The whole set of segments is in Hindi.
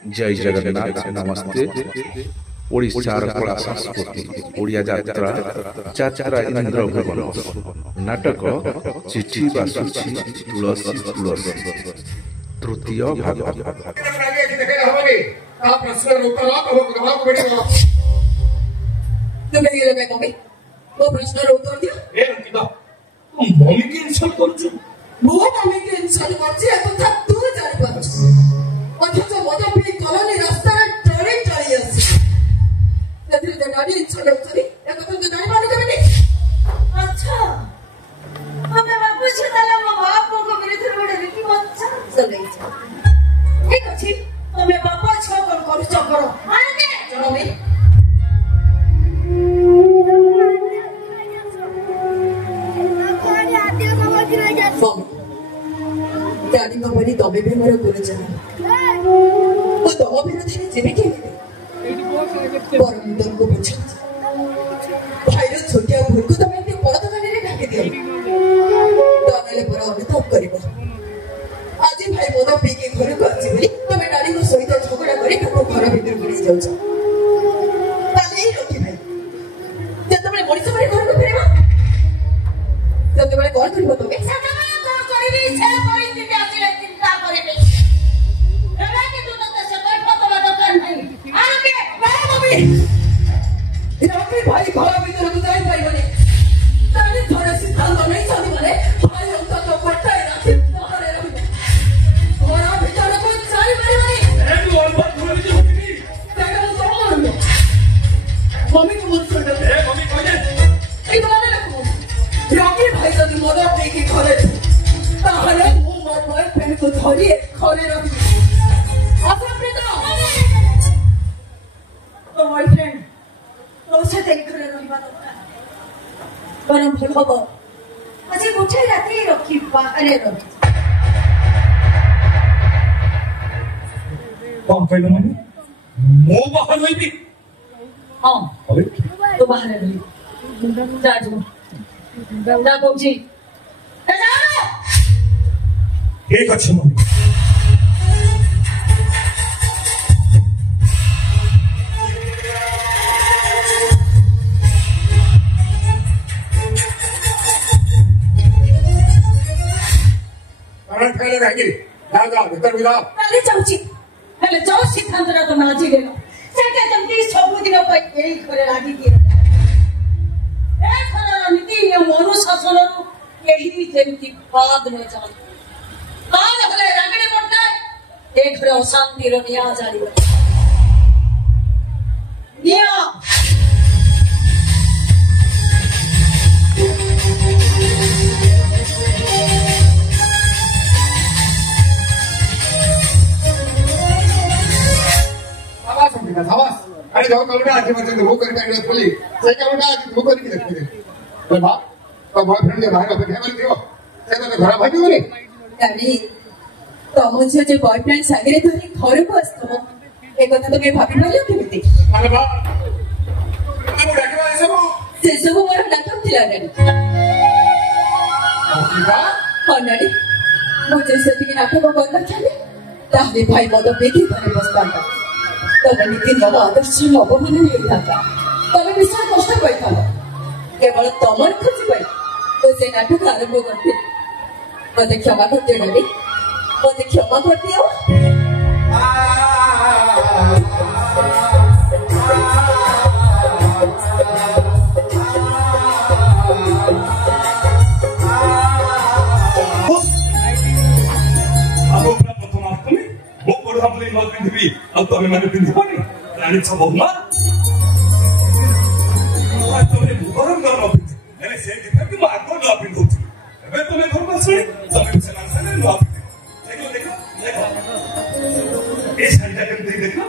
जय जगन्नाथ नमस्ते। ओडिशार कला संस्कृति ओडिया यात्रा यात्रा इंद्र भुवन नाटक चिठी बासुची तुलसी तुलसी तृतीय भाग। मम्मी की इंसल्ट करछु वो मम्मी की इंसल्ट करछि एतथा तू जानि पाछ अथच मजा पे कॉलोनी रास्ता रे ट्रेन चली आसी तथि जे गाड़ी इंसल्ट करछि एकथा तो जानि पानु केबे अच्छा हमें बापू छताला मो बाप को विरुद्ध रोड रीति बच्चा चलै छै ठीक अछि हमें बापा छ कर करू आने चलो बे Daddy nobody tobe be mara kore jana. वो दवा भी नहीं जीवे के पर मुदन को बचा भाई रे छोटिया भूल को तमे ते बड़ दकाने रे ढाके दियो दानेले पर अमिताभ करिबो आज भाई मोदा पी के घर को आछि बोली तमे डाडी को सहित झगड़ा करी ताको घर भीतर पुरी जाउ छ ताले रोकी भाई जतबे मणि सब घर को फेरबा जतबे कॉल करिबो तमे सतबे कॉल करिबी छे परिस्थिति आछि चिंता करिबी एबे के तू त सबै पतवा दकान नहीं आके भाई मम्मी इरापे भाई घर भीतर को जाई पाइबनी ताले थोड़े सिद्धांत नहीं चली माने भाई हम तो पट्टाई राखी बाहर रही घर भीतर को जाई पाइबनी ए तू और बात बोल दी होती तेरा तो मार मम्मी को मत कर ए मम्मी कह दे ए बारे रखो रॉकी भाई जदी मदद दे के घरे ताहले मो मोर बॉयफ्रेंड को धरी घरे रखी बॉयफ्रेंड तो से तेरे घरे रहबा दरकार बरम भल हबो আজি গোটে রাতে রকি বাহারে রকি कौन कहलो माने मो बाहर होइबी हां अबे तो बाहर रही जाजू गंगा पहुंची जाओ एक अच्छे मम्मी पहले रहेगी जा भीतर बिदा पहले जाउची पहले जाओ सिद्धांत रा तो नाची गेलो सेके जल्दी सब दिन पे एई करे लागी दिए ए खरा नीति नियम अनुशासन एही जेमति बाद न जान काल हले रागणे पड़ता ए घरे अशांति रो निया जारी निया साबास अरे जाओ कलुड़ा आके मत वो करके आगे बोली से कलुड़ा आके वो करके रख दे तो बाप तो बॉयफ्रेंड के भाई अपन हेमन दियो से तो घर भाई बोले डैडी तो मुझे जो बॉयफ्रेंड सागरे धरी घर को आस्तो ए कथा तो के भाभी बोलियो केमिति अरे बाप तो डाके ऐसे वो से सब मोर नाटक थिला डैडी हां डैडी मुझे से के नाटक करना चाहिए ताहले भाई मदद देखी घरे बसता तब नीति नव आदर्श अवमान मिलता तमें विशाल कष्ट पाई केवल तमर खुशी पाई तो से नाटक आरंभ करते मत क्षमा करते डैडी मत क्षमा करती हो अब तो हमें मैंने पिंदी पड़ी रानी सब होगा आज तो मैं गरम गरम पिंदी मैंने से देखा कि मैं आपको ना पिंदी होती मैं तो मैं घर पर से तो मैं से ना से ना पिंदी देखो ये साइड का पिंदी देखो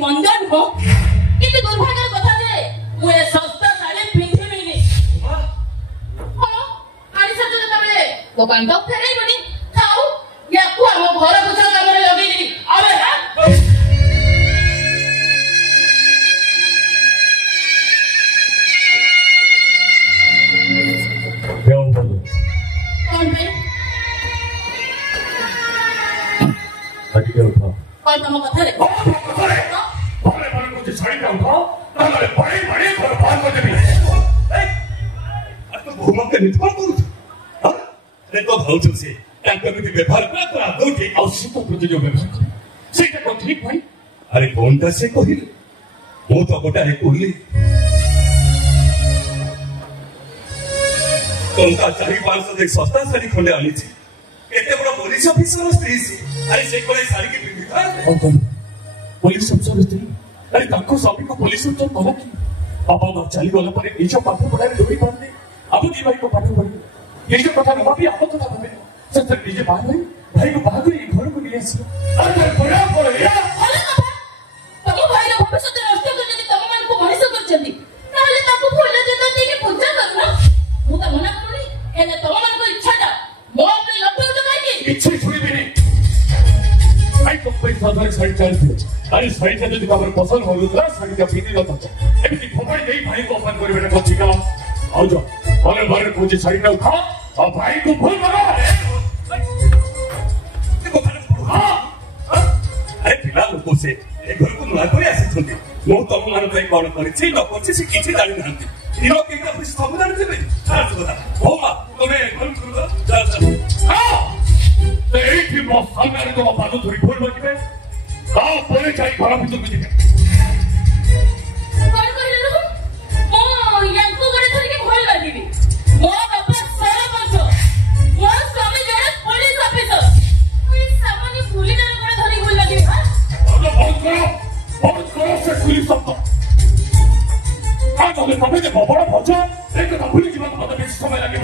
बंधन हो किंतु दुर्भाग्य कथा जे मुए सस्ता साड़ी पिंधि मिनी ଦୋକାନ ତ ଫେରେଇବନି ଥାଉ ୟାକୁ ଆମ ଘର ବୁଝା କାମରେ ଲଗେଇଦେବି ଆରେ ତମ କଥାରେ अरे कौन से कहले मु तो गोटाए कहली टंका 4-500 देख सस्ता शाढ़ी खंडे आनी एते बड़ा पुलिस ऑफिसर स्त्री अरे से कोले शाढ़ी की पिंदी था पुलिस ऑफिसर स्त्री अरे ताको सभी को पुलिस तो कला की बाबा मां चली गला पर ए जो पाठ पढ़ारे लोई पाने अब दी भाई को पाठ पढ़ी ये जो कथा नबा भी आप कथा भाबे सत्य डीजे भाई को बाहर ये घर को लिए अरे बड़ा पड़े यार ତମ ଭାଇର ଭବିଷ୍ୟତ ନଷ୍ଟ କରିଛନ୍ତି ତମମାନଙ୍କୁ ମଣିଷ କରିଛନ୍ତି ତାହେଲେ ତାକୁ ଫୁଲ ଦେଇ ଦେଇକି ପୂଜା କରୁନ ମୁଁ ତ ମନା କରୁନି ହେଲେ ତମମାନଙ୍କ ଇଚ୍ଛାଟା ମୋ ଉପରେ ଲଟଉଛ କାହିଁକି କିଛି ଶୁଣିବିନି ଭାଇ ତ ପଇସା ଧରି ଶାଢ଼ୀ ଚାଲିଛି अरे शाढ़ी ଯଦି ତମର ପସନ୍ଦ ହଉଥିଲା ଶାଢ଼ୀଟା ପିନ୍ଧି ନଥାନ୍ତା ଏମିତି ଫୋପାଡ଼ି ଦେଇ ଭାଇକୁ ଅପମାନ କରିବେ ନା ଠିକ ଆଉ ଯ ଘରେ ଘରେ କହୁଛି ଶାଢ଼ୀଟା ଖାଅ ଆଉ ଭାଇକୁ ଭୁଲ କର अरे पिला लोक से घर को नुआ कर आसी मु तुम मान कौन कर किसी जानी ना सब जानते हो माँ तुम्हें मो सामने तुम पाद धरी भूल लगे जाए घर भर को जीवे बड़ा भज एक भूली जीवन मत बेस समय लगे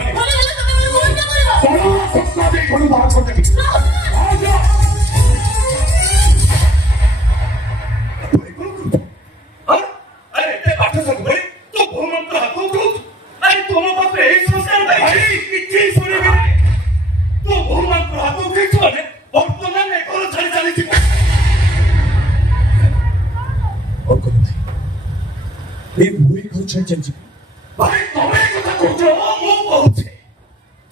बाहर कर देवी अरे पाठ सब तो भूमंत्र हाथ अरे तुम पाखे संस्कार शुणी तो भूमंत्र हाथ बर्तमान एक छाड़ी चली भाई तुम्हें कथा कहछ मु कहूछे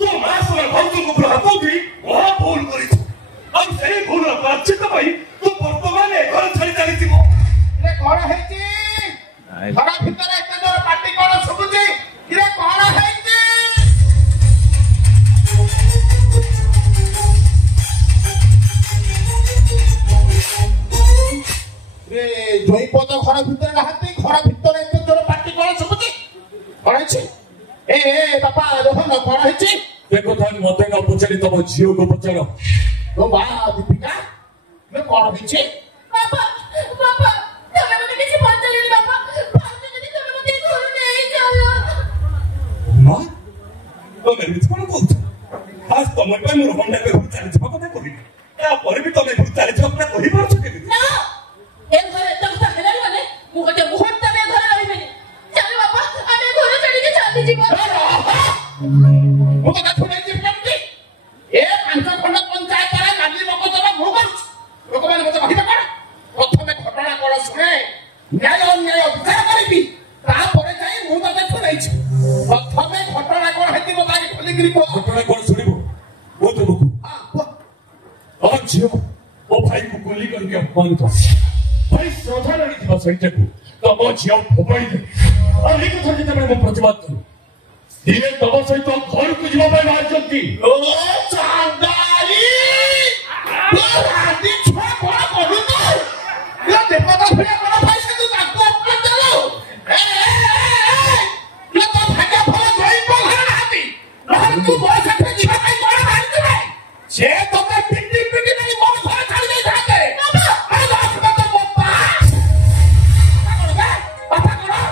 तो मां समय भौतु को हाथ भी वहा भूल करिछ अब सही भूल प्राचित भाई तो वर्तमान ए घर छाड़ी चली रे कोन हेची घर भीतर एते जोर पार्टी कोन सुबुची रे कोन हेची रे जोई पद घर भीतर रहती घर भीतर एते जोर पार्टी कोन सुबुची ए बापा देखो ना कौन है देखो थान मते न पछारी तब झियो को पछारो तो बा दीपिका मैं कौन है बापा बापा तमे मते किसी पछारी बापा फालतू जदी तमे मते घर नहीं चलो मां तो मैं कौन कहू आज तमे पे मोर होंडा पे चली जब कथा कहि या पर भी तमे चली जब कथा कहि पाछ के ना ए घर तक त हेलानी माने मु गटे मुहूर्त में घर रहिबेनी चल बापा आमे घर चली के चली जीवा वो कथा सुनाई दे पड़ती ए पांच खंड पंचायत रे नाली लोक जब मु करू लोक माने मते कहिबे कोन प्रथमे घटना कोन सुने न्याय विचार करबी ता परे जाई मु तते सुनाई छी प्रथमे घटना कोन हेती मो गाड़ी खोली गिरी को घटना कोन सुनिबो वो तो मुकु हां झियो ओ भाई को गोली करके अपमान कर भाई श्रद्धा नहीं थी सहित को तो मो झियो फोपाई दे और एक कथा जते मैं प्रतिवाद करू दिने तब सहित घर को जीवा पाई बाहर चलती ओ चांदाली तो राती छुआ कोन करू तो ये देवता फिरे कोन भाई से तू ताको अपना चलो ए ये तो भाग्य फल जोई पर हाती नहर तू बस से जीवा पाई कोन मार दे से तो मैं पिंडी नहीं मोर घर छाड़ दे जाते अरे बाप रे तो बापा पापा करो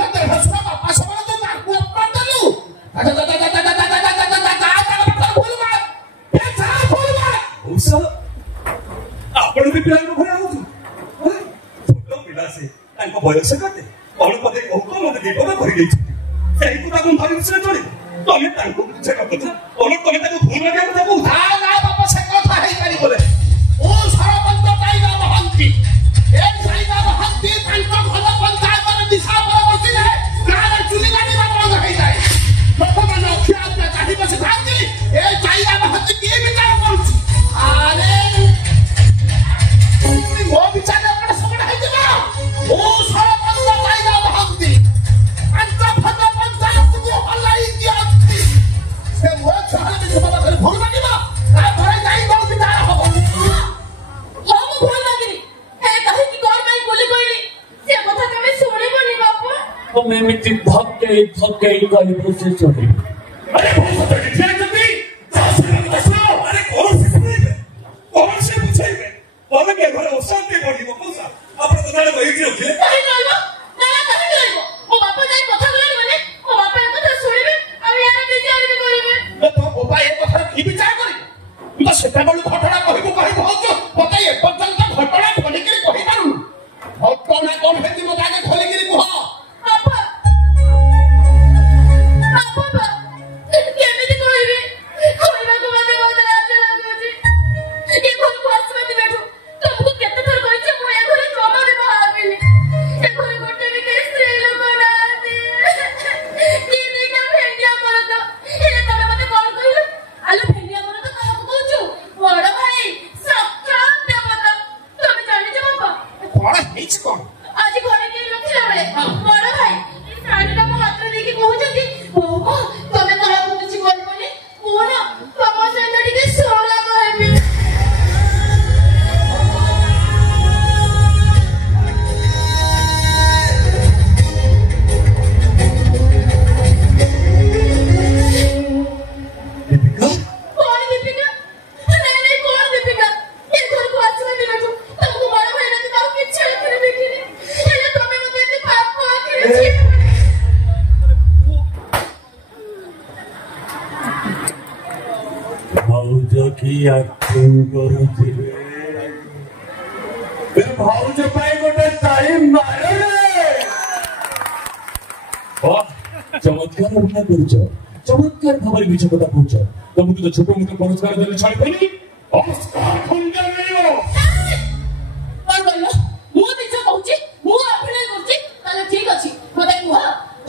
ये तो हसुआ पापा सब तो ताको अपना चलो आपण भी प्लान को भरा होतो छोटो पिला से ताको बयस करते कौन पदे कहू को मते विपद भरी गई सही को ताको भारी से चले ତମେ ତାଙ୍କୁ ବୁଝେଇବା କଥା ତମେ ତାକୁ ଭୁଲ ଲାଗିବା କଥା କହୁଛ ନା ନା ବାପା ସେ କଥା ହେଇପାରିବନି ଓ ସରପଞ୍ଚ ପାଇବା ମହାନ୍ତି ଏ ପାଇବା ମହାନ୍ତି ତାଙ୍କ ଘର ପଞ୍ଚାୟତରେ ଦିଶା ପରେ ବସିଲେ ଗାଁରେ ଚୁଲି କାଟିବା ବନ୍ଦ ହେଇଯାଏ ଲୋକମାନେ ଅଖିଆ ଚାହିଁ ବସିଥାନ୍ତି ଏ ପାଇବା ମହାନ୍ତି କିଏ ବିଚାର କରୁଛି ଆରେ ମୋ ବିଚାର ଏପଟେ ସେପଟେ ହେଇଯିବ ଓ ସରପଞ୍ଚ ପାଇବା ମହାନ୍ତି ପାଞ୍ଚ ଫଟ ପଞ୍ଚାୟତକୁ ହଲାଇ ଦିଅନ୍ତି ସେ ମୋ ଚାହାଁ ଭୁଲ ଲାଗିବ ତାପରେ ଯାଇ ବହୁତ ବିଚାର ହବ ଭୁଲ ଲାଗିନି କାହିଁକି କଣ ପାଇଁ ବୋଲି କହିଲି ସେ କଥା ତମେ ଶୁଣିବନି ବାପା ତମେ ଏମିତି ଧକେଇ କହିବ ସେ ଶୁଣିବ ଆରେ ବହୁତ ଠିଆ ଅଛନ୍ତି ଆରେ କଣ ସେ ବୁଝେଇବେ ତମେ କେ ଘରେ ଅଶାନ୍ତି ବଢିବ କହୁଛ ଆପଣ ତ ଜାଣେ ଏଇଠି ରଖିଲେ କାହିଁକି ରହିବ ନା କାହିଁକି ରହିବ ମୋ ବାପା ଯାଇ କଥା କହିଲେ ମାନେ ମୋ ବାପା ଏ କଥା ଶୁଣିବେ ଆଉ ୟାର ବିଚାର ବି କରିବେ ତୋ ବୋପା ଏ କଥାରେ କି ବିଚାର କରିବ ତୁ ତ ସେତେବେଳୁ ଘଟଣା କହିବୁ ହଉଛୁ ମତେ ଏପର୍ଯ୍ୟନ୍ତ ଘଟଣା ଖୋଲିକିରି କହିପାରୁନୁ ଘଟଣା କଣ ହେଇଛି ମତେ ଆଗେ ଖୋଲିକିରି କୁହ ବାପା କେମିତି କହିବି କହିବାକୁ ମତେ ବହୁତ ଲାଜ ଲାଗୁଛି ଏ ଘରକୁ ଆସିବା ଦିନଠୁ ତମକୁ କେତେ ଥର କହିଛି ମୁଁ ଏ ଘରେ ଜମା ବି ବାହା ହେବିନି ଏ ଘରେ ଗୋଟେ ବି କେହି ସ୍ତ୍ରୀ ଲୋକ ନାହାନ୍ତି ଦିଦିକା ଭେଣ୍ଡିଆ ମରଦ ହେଲେ ତମେ ମତେ କଣ କହିଲ ଆଲୋ ଭେଣ୍ଡିଆ ମରଦ କାହାକୁ କହୁଛୁ ବଡ ଭାଇ ସାକ୍ଷାତ ଦେବତା ତମେ ଜାଣିଛ ବାପା କଣ ହେଇଛି କଣ ଆଜି ଘରେ କେହି ନଥିଲା ବେଳେ ବଡ ଭାଇ ଏ ଶାଢୀଟା ମୋ ହାତରେ ଦେଇକି କହୁଛନ୍ତି ବୋଉ ତମେ କାହାକୁ କିଛି କହିବନି ମୁଁ ନା ତମ ସହିତ ଟିକେ ସୋଲା କହିବି କଣ ଦୀପିକା ନାଇଁ କଣ ଦୀପିକା ଏ ଘରକୁ ଆସିବା ଦିନଠୁ ତମକୁ ବଡ ଭାଇ ନା ଆଉ କିଛି ଆଖିରେ ଦେଖିନି ହେଲେ ତମେ ମତେ ଏତେ ପାପ ଆଖିରେ ଭାଉଜ କି ଆକ୍ଟିଂ କରୁଥିବେ ଭାଉଜ ପାଇଁ ଗୋଟେ ଟାଇମ ମାରରେ ଚମତ୍କାର ଅଭିନୟ କରୁଛ ଚମତ୍କାର ଭାବରେ ମିଛ କଥା କହୁଛ ତମକୁ ତ ଛୋଟ ମୋଟ ପୁରସ୍କାର ଦେଲେ ଛାଡ଼ିପାରିବି ଅସ୍କାର ଖଣ୍ଡ ମିଳିବ କଣ କହିଲ ମୁଁ ମିଛ କହୁଛି ମୁଁ ଅଭିନୟ କରୁଛି ତାହେଲେ ଠିକ ଅଛି ମତେ କୁହ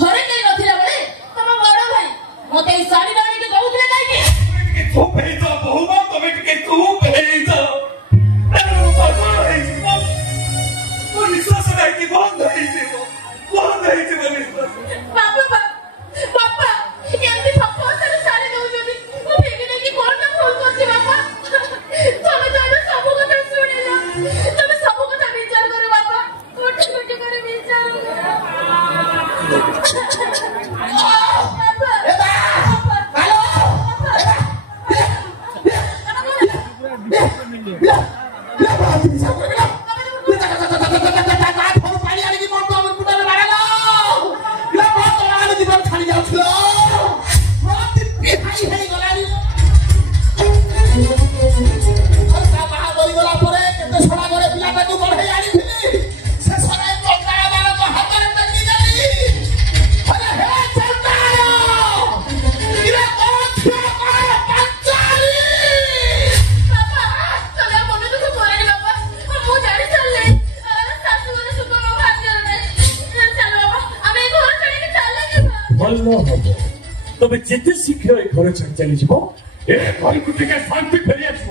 ଘରେ କେହି ନଥିଲା ବେଳେ ତମ ବଡ ଭାଇ ମତେ ଏଇ ଶାଢୀ ଆଣିକି ଦଉଥିଲେ କାହିଁକି ଚୁପ ହେଇଯାଅ ବହୁମା ତମେ ଟିକେ ଚୁପ ହେଇଯାଅ ମୋ ନିଶ୍ୱାସ ନାଇକି ବନ୍ଦ ହେଇଯିବ ନିଶ୍ୱାସ ବାପା ଏମିତି ଫଫସାରେ ଶାଢୀ ଦଉଛନ୍ତି ମୁଁ ଫେକି ନେଇକି କଣ ଭୁଲ କରୁଛି ବାପା ତମେ ତ ଏବେ ସବୁ କଥା ଶୁଣିଲ ତମେ ସବୁ କଥା ବିଚାର କର ବାପା ଗୋଟି ଗୋଟି କରି ବିଚାର তবে যেতে শীঘ্র এই ঘরে ছাড়ি চালিয়ে এ ঘরକୁ ଟିକେ ଶାନ୍ତି ଫେରି ଆସିବ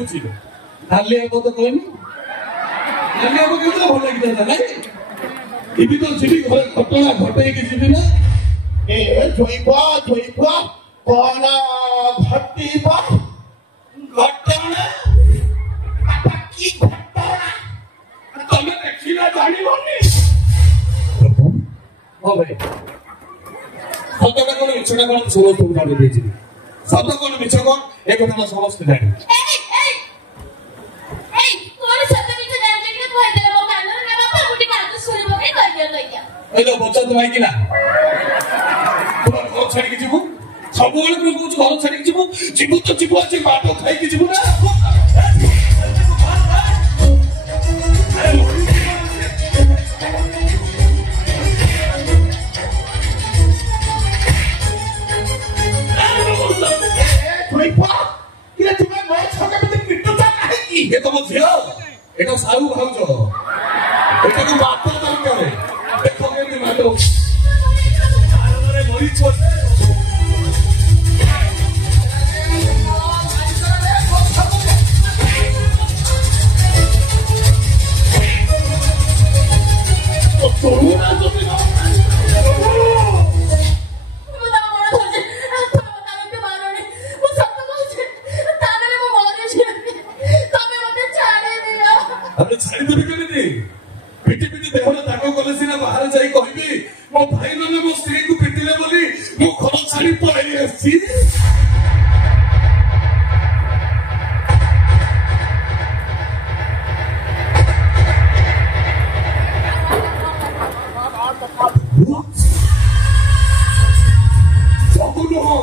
ହେଉଛି ନାଲି ହେବ ତ କହିନି ନାଲି ହେବ କେମିତି ଭଲ ଲାଗିଥାନ୍ତା ନାଇଁ ଯିବି ତ ଯିବି ଘରେ ଘଟଣା ଘଟେଇକି ଯିବି ନା ଏ ଧୋଇବ କଣ ଘଟିବ ଘଟଣା କି ଘଟଣା ତମେ ଦେଖିଲା ଜାଣିବନି ହଁ ଭାଇ ସତଟା କଣ ମିଛଟା କଣ ସମସ୍ତଙ୍କୁ ଜାଣି ଦେଇଯିବି ସତ କଣ ମିଛ କଣ ଏ କଥା ସମସ୍ତେ ଜାଣିବେ ଏଇଟା ପଚାରୁଛୁ ଭାଇ କିନା ଘର ଛାଡିକି ଯିବୁ ସବୁବେଳେ ମୁଁ କହୁଛୁ ଘର ଛାଡିକି ଯିବୁ ଯିବୁ ତ ଯିବୁ ଆଜି ବାଟ ଖାଇକି ଯିବୁ ନା ଏ ତମ ଝିଅ ଏଟା ସାହୁ ଭାଉଜ ଏଟାକୁ ବାଟ ଦରକାର ଦେଖ କେମିତି ବାଟ ମରିଛ ଛାଡ଼ିଦେବି କେମିତି ପିଟି ପିଟି ଦେହରେ ଦାଗ କଲେ ସିନା ବାହାରେ ଯାଇ କହିବି ମୋ ଭାଇ ମାନେ ମୋ ସ୍ତ୍ରୀକୁ ପିଟିଲେ ବୋଲି ମୁଁ ଘର ଛାଡି ପଳେଇ ଆସିଛି ସବୁ ନୁହଁ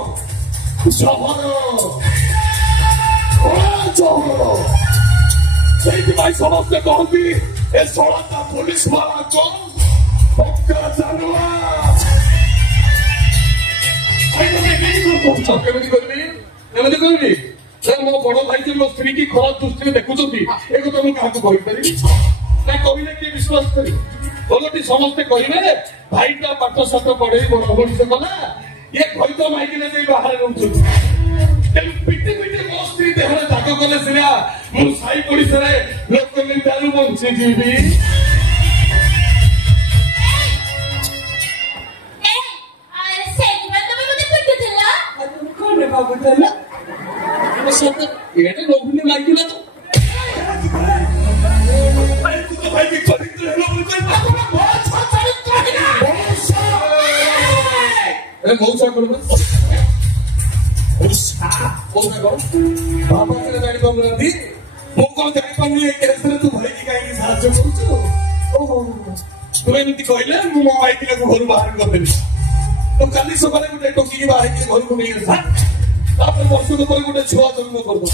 ଜହର ସେଇଥିପାଇଁ ସମସ୍ତେ କହନ୍ତି ଏ ଶଳାଟା ପୋଲିସ ବାଲାଙ୍କ ପକ୍କା ଜାନୁଆ କେମିତି କରିବି ମୋ ବଡ ଭାଇ ଯେ ମୋ ସ୍ତ୍ରୀ କି ଖରାପ ଦୃଷ୍ଟିରେ ଦେଖୁଛନ୍ତି ଏ କଥା ମୁଁ କାହାକୁ କହିପାରିବି ନା କହିଲେ କିଏ ବିଶ୍ୱାସ କରିବ ବୋଲଟି ସମସ୍ତେ କହିବେ ଭାଇଟା ପାଠ ସାଠ ପଢେଇ ବଡ ମଣିଷ କଲା ଇଏ ଘଇତ ମାଇକିଲେ ଯାଇ ବାହାରେ ରହୁଛନ୍ତି ପିଟି ପିଟି ମୋ ସ୍ତ୍ରୀ ଦେହରେ ଦାଗ କଲେ ସିନା ମୁଁ ସାଇ ପଡିଶାରେ ଲୋକ ନିନ୍ଦାରୁ ବଞ୍ଚିଯିବି କଣ ଭାବୁଥିଲା ଏଟା ନବୁନି ଲାଗିଲା ତ ମଉସା କରିବ ବାବା ସେଟା ଜାଣିପାରୁନାହାନ୍ତି ମୁଁ କଣ ଜାଣିପାରୁନି ଏ କେସରେ ତୁ ଭାଇକି କାହିଁକି ସାହାଯ୍ୟ କରୁଛୁ ଓହୋ ତୁ ଏମିତି କହିଲେ ମୁଁ ମୋ ଭାଇ ପିଲାକୁ ଘରୁ ବାହାର କରିଦେବି ତ କାଲି ସକାଳେ ଗୋଟେ ଟୋକିକି ବାହାରିକି ଘରକୁ ନେଇ ଆସିଲା ତାପରେ ବର୍ଷକ ପରେ ଗୋଟେ ଛୁଆ ଜନ୍ମ କରିବ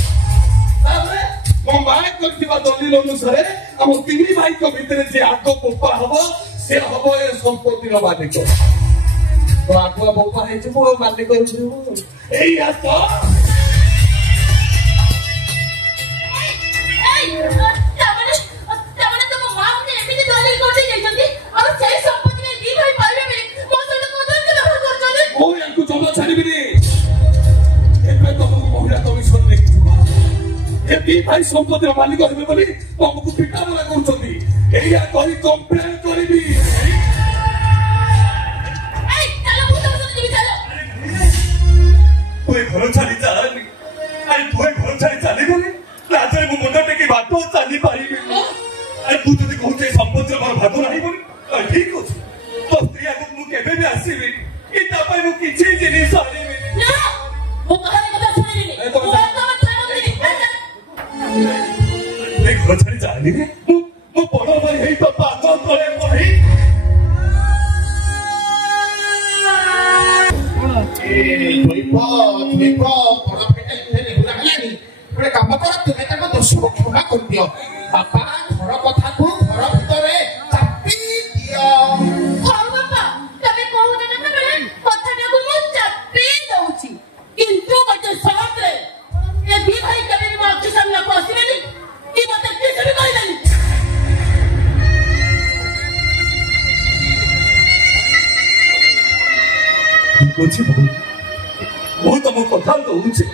ତାପରେ ମୋ ମା କରିଥିବା ଦଲିଲ ଅନୁସାରେ ଆମ ତିନି ଭାଇଙ୍କ ଭିତରେ ଯିଏ ଆଗ ବୋପା ହବ ସେ ହବ ଏ ସମ୍ପତ୍ତିର ମାଲିକ ତ ଆଗୁଆ ବୋପା ହେଇଯିବୁ ଆଉ ମାଲିକ ହେଇଯିବୁ ଏଇଆ ତ ମୁଁ ୟାଙ୍କୁ ଜମା ଛାଡ଼ିବିନି ଏବେ ତମକୁ ମହିଳା କମିଶନ ନେଇଯିବ ଏ ଦି ଭାଇ ସମ୍ପତ୍ତିର ମାଲିକ ହେବେ ବୋଲି ତମକୁ ପିଟାମରା କରୁଛନ୍ତି ଏଇଆ କହି କମ୍ପ୍ଲେନ କରିବି ଘର ଛାଡି ଚାଲନି ଆରେ ତୁ ଘର ଛାଡି ଚାଲିବନି ରାଜରେ ମୁଁ ମୁଣ୍ଡ ଟେକି ବାଟ ଚାଲି ପାରିବି ଆରେ ତୁ ଯଦି କହୁଛୁ ସମ୍ପତ୍ତିର ମୋର ଭାଗ ରହିବନି ଠିକ ଅଛି ତୋ ସ୍ତ୍ରୀ ଆଗକୁ ମୁଁ କେବେ ବି ଆସିବି କି ତା ପାଇଁ ମୁଁ କିଛି ଜିନିଷ ଆଣିବିନି ଘର ଛାଡି ଚାଲିନି ମୁଁ ବଡ ଭାଇ ହେଇ ତ ପାଦ ତଳେ ପଢି ଗୋଟେ କାମ କର ତୁମେ ତାଙ୍କ ଦୋଷକୁ କ୍ଷମା କରିଦିଅ ବାପା ଘର କଥାକୁ ଘର ଭିତରେ ଚାପି ଦିଅ କିନ୍ତୁ ଗୋଟେ ସର୍ଟରେ ଏ ଦି ଭାଇ କେବେ ବି ମୋ ଆଖି ସାମ୍ନାକୁ ଆସିବେନି କି ମତେ କିଛି ବି କହିବେନି ଠିକ ଅଛି ମୁଁ ତମ କଥା ଦଉଛି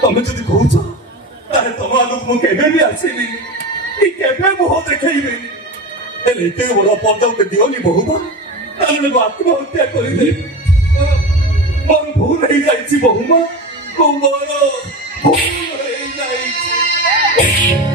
ତମେ ଯଦି କହୁଛ ताहे तम आलू मु केबे भी आसीबी कि केबे मुह देखैबे एले एते बड़ पर्दा के दियोनी बहुमा ताले आत्महत्या करि दे मोर भूल नहीं जाइछि बहुमा को मोर भूल नहीं जाइछि